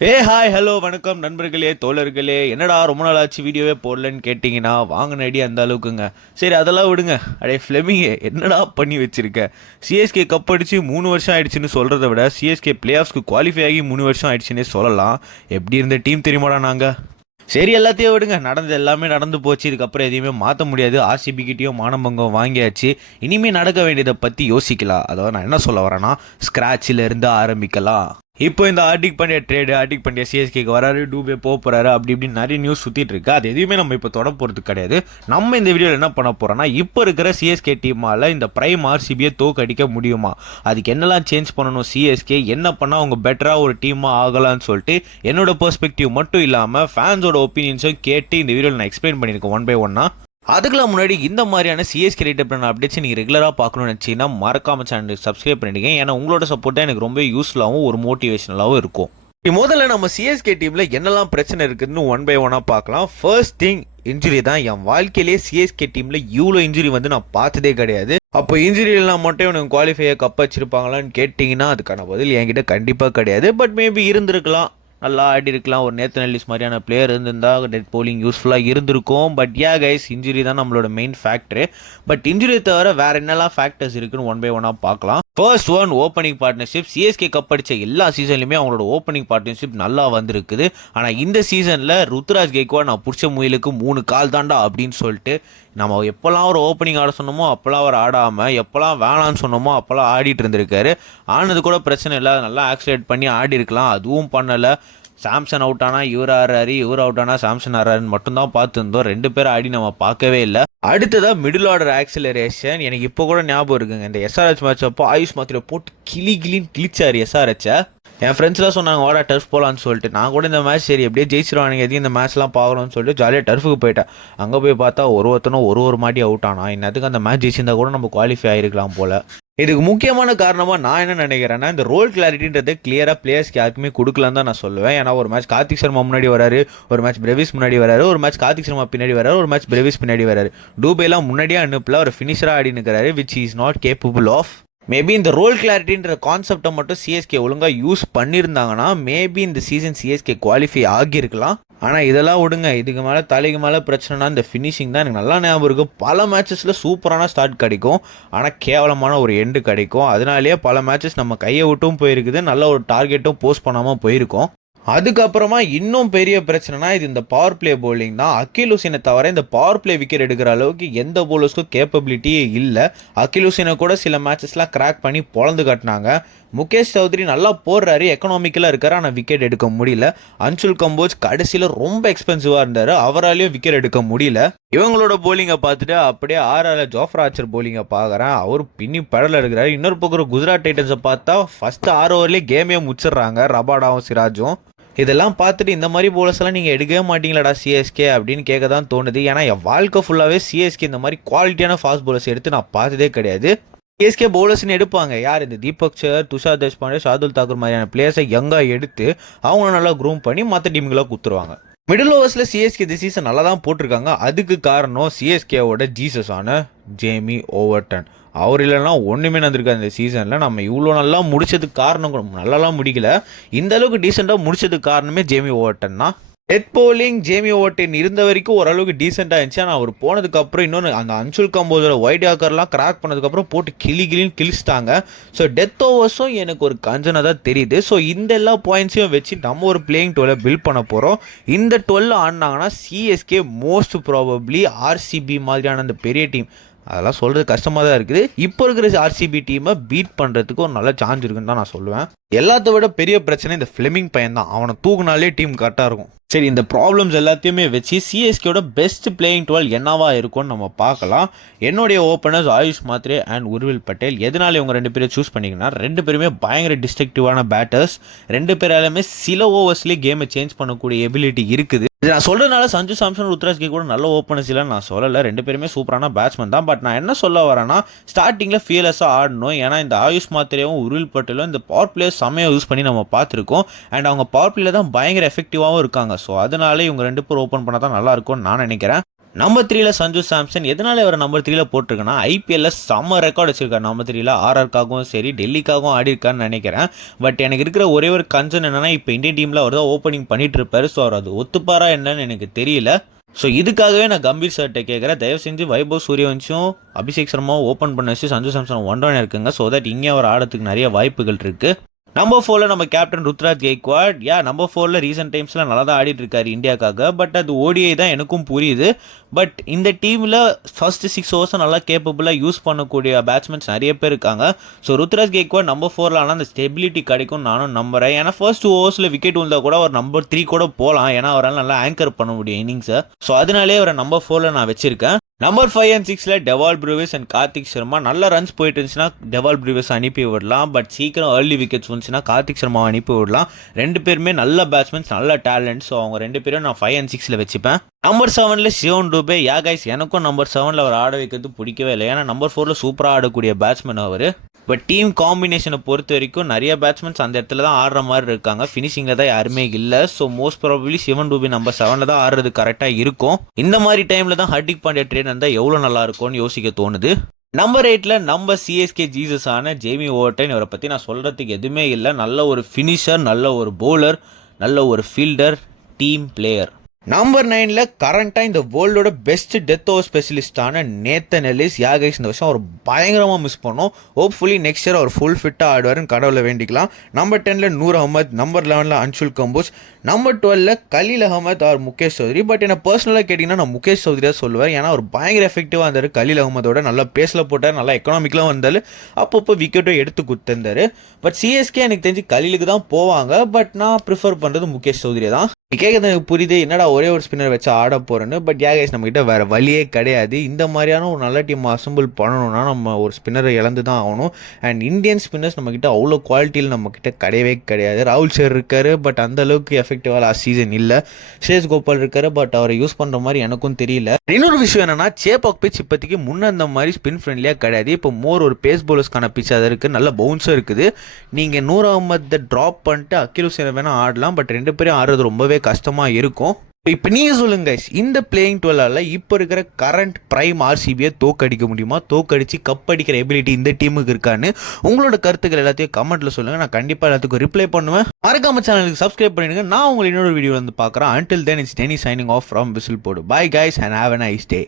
Hi hello வணக்கம் நண்பர்களே தோழர்களே. என்னடா ரொம்ப நாள் ஆச்சு வீடியோவே போடலன்னு கேட்டிங்கன்னா வாங்கின ஐடியா அந்த அளவுக்குங்க. சரி அதெல்லாம் விடுங்க. அடே ஃப்ளெமிங்கே என்னடா பண்ணி வச்சிருக்க? சிஎஸ்கே கப் அடிச்சு 3 வருஷம் ஆயிடுச்சுன்னு சொல்கிறத விட சிஎஸ்கே பிளே ஆஃப்ஸ்க்கு குவாலிஃபை ஆகி 3 வருஷம் ஆயிடுச்சுன்னே சொல்லலாம். எப்படி இருந்த டீம் தெரியுமாடா நாங்கள். சரி எல்லாத்தையும் விடுங்க, நடந்தது எல்லாமே நடந்து போச்சு. இதுக்கப்புறம் எதையுமே மாற்ற முடியாது. ஆர்சிபி கிட்டேயும் மானபங்கம் வாங்கியாச்சு. இனிமேல் நடக்க வேண்டியதை பற்றி யோசிக்கலாம். அதாவது நான் என்ன சொல்ல வரேன்னா, ஸ்க்ராட்சில் இருந்து ஆரம்பிக்கலாம். இப்போ இந்த ஹார்திக் பாண்டியா ட்ரேடு, ஹார்திக் பாண்டியா சிஎஸ்கேக்கு வராரு, டூபே போகிறாரு, அப்படி இப்படின்னு நிறைய நியூஸ் சுற்றிட்டு இருக்கு. அது எதுவுமே நம்ம இப்போ தொட போகிறது கிடையாது. நம்ம இந்த வீடியோவில் என்ன பண்ண போகிறோம்னா, இப்போ இருக்கிற சிஎஸ்கே டீமால் இந்த பிரைம் ஆர்சிபியை தோக்கடிக்க முடியுமா, அதுக்கு என்னெல்லாம் சேஞ்ச் பண்ணணும், சிஎஸ்கே என்ன பண்ணால் அவங்க பெட்டராக ஒரு டீமாக ஆகலான்னு சொல்லிட்டு என்னோட பெர்ஸ்பெக்டிவ் மட்டும் இல்லாமல் ஃபேன்ஸோட ஒப்பீனியன்ஸும் கேட்டு இந்த வீடியோவில் நான் எக்ஸ்பிளைன் பண்ணியிருக்கேன் ஒன் பை ஒன்னா. அதுக்கெல்லாம் முன்னாடி இந்த மாதிரியான சிஎஸ்கே ரிலேட்டட் பண்ண அப்டேட்ஸ் நீங்கள் ரெகுலராக பார்க்கணும்னு நினச்சிங்கன்னா மறக்காம சேனலுக்கு சப்ஸ்கிரைப் பண்ணிடுங்க. ஏன்னா உங்களோட சப்போர்ட் தான் எனக்கு ரொம்ப யூஸ்ஃபுல்லாகவும் ஒரு மோட்டிவேஷனலாகவும் இருக்கும். முதல்ல நம்ம சிஎஸ்கே டீமில் என்னெல்லாம் பிரச்சனை இருக்குதுன்னு ஒன் பை ஒன்னாக பார்க்கலாம். ஃபர்ஸ்ட் திங் இன்ஜுரி தான். என் வாழ்க்கையிலே சிஎஸ்கே டீமில் இவ்வளோ இன்ஜுரி வந்து நான் பார்த்ததே கிடையாது. அப்போ இன்ஜுரியெல்லாம் மட்டும் இவனுக்கு குவாலிஃபையை கப் வச்சிருப்பாங்களான்னு கேட்டிங்கன்னா அதுக்கான பதில் என்கிட்ட கண்டிப்பாக கிடையாது. பட் மேபி இருந்திருக்கலாம், நல்லா ஆடி இருக்கலாம். ஒரு நேத்தன் எல்லிஸ் மாதிரியான பிளேயர் இருந்திருந்தால் டெத் போலிங் யூஸ்ஃபுல்லாக இருந்திருக்கும். பட் கைஸ், இன்ஜுரி தான் நம்மளோட மெயின் ஃபேக்டரு. பட் இன்ஜுரி தவிர வேறு என்னெல்லாம் ஃபேக்டர்ஸ் இருக்குன்னு ஒன் பை ஒன்னாக பார்க்கலாம். First one, opening partnership. CSK cup அடித்த எல்லா சீசன்லையுமே அவங்களோட ஓப்பனிங் பார்ட்னர்ஷிப் நல்லா வந்திருக்குது. ஆனால் இந்த சீசனில் ருத்ராஜ் கெய்க்வாட் நான் பிடிச்ச முயலுக்கு 3 கால் தாண்டா அப்படின்னு சொல்லிட்டு நம்ம எப்போல்லாம் ஒரு ஓப்பனிங் ஆட சொன்னோமோ அப்போல்லாம் அவர் ஆடாமல், எப்போல்லாம் வேணான்னு சொன்னோமோ அப்போல்லாம் ஆடிட்டு இருந்திருக்காரு. ஆனது கூட பிரச்சனை இல்லை, நல்லா ஆக்சிலேட் பண்ணி ஆடி இருக்கலாம். அதுவும் பண்ணலை. சாம்சன் அவுட் ஆனால் இவர் ஆடுறாரு, இவர் அவுட் ஆனால் சாம்சன் ஆடுறாருன்னு மட்டும்தான் பார்த்துருந்தோம். 2 பேர் ஆடி நம்ம பார்க்கவே இல்லை. அடுத்ததாக மிடில் ஆர்டர் ஆக்சிலரேஷன். எனக்கு இப்போ கூட ஞாபகம் இருக்குங்க, இந்த எஸ்ஆர்ஹெச் மேட்ச் அப்போ ஆயுஷ் மாத்திரை போட்டு கிளின்னு கிழிச்சார் எஸ்ஆர்ஹெச்சை. என் ஃப்ரெண்ட்ஸ்லாம் சொன்னாங்க வாடா டர்ஃப் போகலான்னு சொல்லிட்டு. நான் கூட இந்த மேட்ச் சரி எப்படியே ஜெயிச்சிருவானுங்க, எதையும் இந்த மேட்ச்லாம் பார்க்கணும்னு சொல்லிட்டு ஜாலியாக டர்ஃபுக்கு போயிட்டேன். அங்கே போய் பார்த்தா ஒருத்தனும் ஒரு மாட்டி அவுட் ஆனா. இன்னத்துக்கு அந்த மேட்ச் ஜெயிச்சிருந்தா கூட நம்ம குவாலிஃபை ஆகிருக்கலாம் போல். இதுக்கு முக்கியமான காரணமாக நான் என்ன நினைக்கிறேன்னா, இந்த ரோல் கிளாரிட்டின்றது கிளியராக பிளேயர்ஸ்க்கு யாருக்குமே கொடுக்கலான்னு தான் நான் சொல்லுவேன். ஏன்னா ஒரு மேட்ச் கார்த்திக் சர்மா முன்னாடி வராரு, ஒரு மேட்ச் பிரேவிஸ் முன்னாடி வராரு, ஒரு மேட்ச் கார்த்திக் சர்மா பின்னாடி வராரு, ஒரு மேட்ச் பிரேவிஸ் பின்னாடி வராரு. டூபேலாம் முன்னாடியே அனுப்பல, ஒரு ஃபினிஷராக ஆடி நிற்கிறாரு, which is not capable of. Maybe இந்த ரோல் கிளாரிட்டின்ற கான்செப்டை மட்டும் சிஎஸ்கே ஒழுங்காக யூஸ் பண்ணியிருந்தாங்கன்னா மேபி இந்த சீசன் சிஎஸ்கே குவாலிஃபை ஆகியிருக்கலாம். ஆனால் இதெல்லாம் விடுங்க. இதுக்கு மேலே தலைக்கு மேலே பிரச்சனைனா இந்த ஃபினிஷிங் தான். எனக்கு நல்லா ஞாபகம் இருக்குது, பல மேட்சஸில் சூப்பரான ஸ்டார்ட் கிடைக்கும், ஆனால் கேவலமான ஒரு எண்டு கிடைக்கும். அதனாலேயே பல மேட்சஸ் நம்ம கையை விட்டும் போயிருக்குது, நல்ல ஒரு டார்கெட்டும் போஸ்ட் பண்ணாமல் போயிருக்கோம். அதுக்கப்புறமா இன்னும் பெரிய பிரச்சனைனா இது இந்த பவர் பிளே பவுலிங் தான். அகில் ஹுசைனை தவிர இந்த பவர் பிளே விக்கெட் எடுக்கிற அளவுக்கு எந்த பவுலர்ஸ்க்கும் கேப்பபிலிட்டியே இல்லை. அகில் ஹுசைனை கூட சில மேட்சஸ்லாம் கிராக் பண்ணி பொழந்து காட்டினாங்க. முகேஷ் சௌத்ரி நல்லா போடுறாரு, எக்கனாமிக்கலாக இருக்காரு, ஆனால் விக்கெட் எடுக்க முடியல. அன்சுல் கம்போஜ் கடைசியில் ரொம்ப எக்ஸ்பென்சிவாக இருந்தார், அவராலையும் விக்கெட் எடுக்க முடியல. இவங்களோட போலிங்கை பார்த்துட்டு அப்படியே ஜோஃப்ரா ஆர்ச்சர் போலிங்கை பார்க்குறேன், அவர் பின்னி படல இருக்கிறாரு. இன்னொரு பக்கம் குஜராத் டைட்டன்ஸை பார்த்தா ஃபர்ஸ்ட் 6 ஓவர்லேயே கேமே முடிச்சிடுறாங்க ரபாடாவும் சிராஜும். இதெல்லாம் பார்த்துட்டு இந்த மாதிரி போலர்ஸ் எல்லாம் நீங்கள் எடுக்கவே மாட்டீங்களாடா சிஎஸ்கே அப்படின்னு கேட்க தான் தோணுது. ஏன்னா என் வாழ்க்கை ஃபுல்லாகவே சிஎஸ்கே இந்த மாதிரி குவாலிட்டியான ஃபாஸ்ட் போலர்ஸ் எடுத்து நான் பார்த்ததே கிடையாது. சிஎஸ்கே பவுலர்ஸ்னு எடுப்பாங்க யார், இந்த தீபக் சர், துஷார் தேஷ்பாண்டே, ஷார்துல் தாக்கூர் மாதிரியான பிளேயர்ஸை யங்காக எடுத்து அவங்கள நல்லா க்ரூம் பண்ணி மற்ற டீமுக்கெல்லாம் குத்துருவாங்க. மிடில் ஓவர்ஸில் சிஎஸ்கே இந்த சீசன் நல்லா தான் போட்டிருக்காங்க. அதுக்கு காரணம் சிஎஸ்கேவோட ஜீசஸான ஜேமி ஓவர்டன். அவர் இல்லைன்னா ஒன்றுமே நடந்திருக்காது இந்த சீசனில். நம்ம இவ்வளோ நல்லா முடிச்சதுக்கு காரணம், நல்லாலாம் முடிக்கல, இந்த அளவுக்கு டீசெண்டாக முடிச்சதுக்கு காரணமே ஜேமி ஓவர்டன் தான். டெத் போலிங் ஜேமி ஓவர்டன் இருந்த வரைக்கும் ஓரளவுக்கு டீசெண்டாக இருந்துச்சு. ஆனால் அவர் போனதுக்கப்புறம் இன்னொன்று அந்த அன்சுல் கம்போஸோட ஒயிட் ஆக்கர்லாம் கிராக் பண்ணதுக்கப்புறம் போட்டு கிளின்னு கிழிச்சிட்டாங்க. ஸோ டெத் ஓவர்ஸும் எனக்கு ஒரு கஞ்சனாக தான் தெரியுது. ஸோ இந்த எல்லா பாயிண்ட்ஸையும் வச்சு நம்ம ஒரு பிளேயிங் 12 பில்ட் பண்ண போகிறோம். இந்த 12 ஆடினாங்கன்னா சிஎஸ்கே மோஸ்ட் ப்ராபப்ளி ஆர்சிபி மாதிரியான அந்த பெரிய டீம், அதெல்லாம் சொல்கிறது கஷ்டமாக தான் இருக்குது, இப்போ இருக்கிற ஆர்சிபி டீமை பீட் பண்ணுறதுக்கு ஒரு நல்ல சான்ஸ் இருக்குன்னு தான் நான் சொல்லுவேன். எல்லாத்த விட பெரிய பிரச்சனை இந்த ஃப்ளெமிங் பையன் தான். அவனை தூக்குனாலே டீம் கரெக்டாக இருக்கும். சரி, இந்த ப்ராப்ளம்ஸ் எல்லாத்தையுமே வச்சு சிஎஸ்கேயோட பெஸ்ட் பிளேயிங் 12 என்னவா இருக்கும்னு நம்ம பார்க்கலாம். என்னுடைய ஓப்பனர்ஸ் ஆயுஷ் மாத்ரே அண்ட் உர்வில் பட்டேல். எதனால இவங்க 2 பேரும் சூஸ் பண்ணிங்கன்னா, 2 பேருமே பயங்கர டிஸ்ட்ரக்டிவான பேட்டர்ஸ். 2 பேராலுமே சில ஓவர்ஸ்லேயே கேமை சேஞ்ச் பண்ணக்கூடிய எபிலிட்டி இருக்குது. இது நான் சொல்கிறதுனால சஞ்சு சாம்சன், ருத்ராஜ் கெய்க்வாட் கூட நல்ல ஓப்பனர்ஸ் இல்லைன்னு நான் சொல்லலை. 2 பேருமே சூப்பரான பேட்ஸ்மேன் தான். பட் நான் என்ன சொல்ல வரேன்னா, ஸ்டார்டிங்கில் ஃபியர்லெஸ்ஸாக ஆடணும். ஏன்னா இந்த ஆயுஷ் மாத்ரேவும் உர்வில் பட்டேலும் இந்த பவர் பிளேயர்ஸ் செம்மையாக யூஸ் பண்ணி நம்ம பார்த்துருக்கோம். அண்ட் அவங்க பவர் பிளேயில் தான் பயங்கர எஃபெக்டிவாகவும் இருக்காங்க. ஸோ அதனால இவங்க 2 பேரும் ஓப்பன் பண்ணால் தான் நல்லா இருக்கும்னு நான் நினைக்கிறேன். நம்பர் 3ல சஞ்சு சாம்சன். எதனால இவர் நம்பர் 3ல போட்டிருக்கேன்னா, ஐபிஎல்ல செம்ம ரெக்கார்ட் வச்சிருக்காரு. நம்பர் 3ல ஆர்ஆர்க்காகவும் சரி டெல்லிக்காகவும் ஆடி இருக்காருன்னு நினைக்கிறேன். பட் எனக்கு இருக்கிற ஒரே ஒரு கன்சர்ன் என்னன்னா, இப்போ இந்தியன் டீமில் அவர் தான் ஓப்பனிங் பண்ணிட்டு இருப்பாரு. ஸோ அவர் அது ஒத்துப்பாரா என்னன்னு எனக்கு தெரியல. ஸோ இதுக்காகவே நான் கம்பீர் சார்கிட்ட கேட்குறேன், தயவு செஞ்சு வைபவ் சூரியவன்ஷும் அபிஷேக் சர்மாவும் ஓப்பன் பண்ண வச்சு சஞ்சு சாம்சன் ஒன் இருக்குங்க. ஸோ தட் இங்கே அவர் ஆடத்துக்கு நிறைய வாய்ப்புகள் இருக்குது. நம்பர் 4ல நம்ம கேப்டன் ருத்ராஜ் கெய்க்வாட். நம்பர் 4ல ரீசெண்ட் டைம்ஸில் நல்லா தான் ஆடிட்டு இருக்காரு இந்தியாக்காக. பட் அது ஓடிஐ தான் எனக்கும் புரியுது. பட் இந்த டீமில் ஃபர்ஸ்ட் 6 ஓவர்ஸும் நல்லா கேப்பபிளாக யூஸ் பண்ணக்கூடிய பேட்ஸ்மேன்ஸ் நிறைய பேர் இருக்காங்க. ஸோ ருத்ராஜ் கெய்க்வாட் நம்பர் 4ல ஆனால் அந்த ஸ்டெபிலிட்டி கிடைக்கும் நானும் நம்புறேன். ஏன்னா ஃபர்ஸ்ட் 2 ஓவர்ஸில் விக்கெட் விழுந்தால் கூட அவர் நம்பர் 3 கூட போகலாம். ஏன்னா அவரால் நல்லா ஆங்கர் பண்ண முடியும் இன்னிங்ஸை. ஸோ அதனாலே அவரை நம்பர் 4ல நான் வச்சிருக்கேன். நம்பர் 5 and 6ல Dewald Brevis and Kartik Sharma. நல்ல ரன்ஸ் போயிட்டு இருந்துச்சுன்னா டெவால் ப்ரூவிஸ் அனுப்பி விடலாம். பட் சீக்கிரம் ஏர்லி விக்கெட்ஸ் வந்துச்சுன்னா கார்த்திக் சர்மாவை அனுப்பி விடலாம். ரெண்டு பேருமே நல்ல பேட்ஸ்மேன்ஸ், நல்ல டேலண்ட். ஸோ அவங்க ரெண்டு பேரும் நான் 5 and 6ல வச்சுப்பேன். நம்பர் 7ல சிவன் டூபே. கைஸ், எனக்கும் நம்பர் 7ல அவர் ஆட வைக்கிறது பிடிக்கவே இல்லை. ஏன்னா நம்பர் 4ல சூப்பராக ஆடக்கூடிய பேட்ஸ்மேன் அவர். பட் டீம் காம்பினேஷனை பொறுத்த வரைக்கும் நிறைய பேட்ஸ்மேன்ஸ் அந்த இடத்துல தான் ஆடுற மாதிரி இருக்காங்க. ஃபினிஷிங்கில் தான் யாருமே இல்லை. So most probably Shivam Dube number 7ல தான் ஆடுறது கரெக்டாக இருக்கும். இந்த மாதிரி டைமில் தான் ஹர்திக் பாண்டியா ட்ரேட் இருந்தால் எவ்வளோ நல்லா இருக்கும்னு யோசிக்க தோணுது. நம்பர் 8ல நம்ம சிஎஸ்கே ஜீசஸ் ஆன ஜேமி ஓவர்டன். இவரை பற்றி நான் சொல்கிறதுக்கு எதுவுமே இல்லை. நல்ல ஒரு ஃபினிஷர், நல்ல ஒரு பவுலர், நல்ல ஒரு ஃபீல்டர், டீம் பிளேயர். நம்பர் 9ல கரண்டாக இந்த வேர்ல்டோட பெஸ்ட் டெத் ஓவர் ஸ்பெஷலிஸ்டான நேத்தன் எல்லிஸ். கைஸ், இந்த வருஷம் அவர் பயங்கரமாக மிஸ் பண்ணோம். ஹோப்ஃபுல்லி நெக்ஸ்ட் இயர் அவர் ஃபுல் ஃபிட்டாக ஆடுவார்னு கடவுளை வேண்டிக்கலாம். நம்பர் 10ல நூர் அகமது. நம்பர் 11ல அன்ஷுல் கம்போஸ். நம்பர் 12ல கலீல் அகமத் ஆர் முகேஷ் சௌத்ரி. பட் என்ன பர்சனலாக கேட்டிங்கன்னா நான் முகேஷ் சௌத்ரியாக சொல்லுவேன். ஏன்னா அவர் பயங்கர எஃபெக்டிவாக இருந்தார். கலீல் அகமதோட நல்லா பேஸில் போட்டார், நல்லா எக்கனாமிக்கலாக வந்தார், அப்பப்போ விக்கெட்டும் எடுத்து கொடுத்துருந்தாரு. பட் சிஎஸ்கே எனக்கு தெரிஞ்சு கலீலுக்கு தான் போவாங்க. பட் நான் ப்ரிஃபர் பண்ணுறது முகேஷ் சௌத்ரி தான். கேட்குறது எனக்கு புரியுது, என்னடா ஒரே ஒரு ஸ்பின்னர் வச்சு ஆட போகிறேன்னு. பட் கைஸ், நம்மகிட்ட வேறு வழியே கிடையாது. இந்த மாதிரியான ஒரு நல்ல டீம் அசம்பிள் பண்ணணும்னா நம்ம ஒரு ஸ்பின்னரை இழந்து தான் ஆகணும். அண்ட் இந்தியன் ஸ்பின்னர்ஸ் நம்மக்கிட்ட அவ்வளோ குவாலிட்டியில் நம்மக்கிட்ட கிடையவே கிடையாது. ராகுல் சேர் இருக்கார், பட் அந்த அளவுக்கு எஃபெக்டிவாக லாஸ்ட் சீசன் இல்லை. ஸ்ரேயஸ் கோபால் இருக்காரு, பட் அவரை யூஸ் பண்ணுற மாதிரி எனக்கும் தெரியல. இன்னொரு விஷயம் என்னன்னா, சேப்பாக் பிச் இப்போதைக்கு முன்ன அந்த மாதிரி ஸ்பின் ஃப்ரெண்ட்லியாக கிடையாது. இப்போ மோர் ஒரு பேஸ் பவுலர்ஸ்க்கான பிச் அது இருக்குது, நல்ல பவுன்ஸும் இருக்குது. நீங்கள் நூர் அகமதை ட்ராப் பண்ணிட்டு அகில் ஹுசேனை வேணால் ஆடலாம். பட் ரெண்டு பேரும் ஆடுறது ரொம்பவே கஷ்டமாக இருக்கும். இப்போ நீங்கள் சொல்லுங்க, இந்த பிளேயிங் 12ஆல் இப்போ இருக்கிற கரண்ட் பிரைம் ஆர்சிபியை தோக்கடிக்க முடியுமா? தோக்கடிச்சு கப் அடிக்கிற எபிலிட்டி இந்த டீமுக்கு இருக்கான்னு உங்களோட கருத்துக்கள் எல்லாத்தையும் கமெண்ட்டில் சொல்லுங்கள். நான் கண்டிப்பாக எல்லாத்துக்கும் ரிப்ளை பண்ணுவேன். மறக்காம சேனலுக்கு சப்ஸ்கிரைப் பண்ணிடுங்க. நான் உங்களை இன்னொரு வீடியோ வந்து பார்க்குறேன். Until then, it's Denny signing off from Whistle Pod. Bye guys and have a nice day.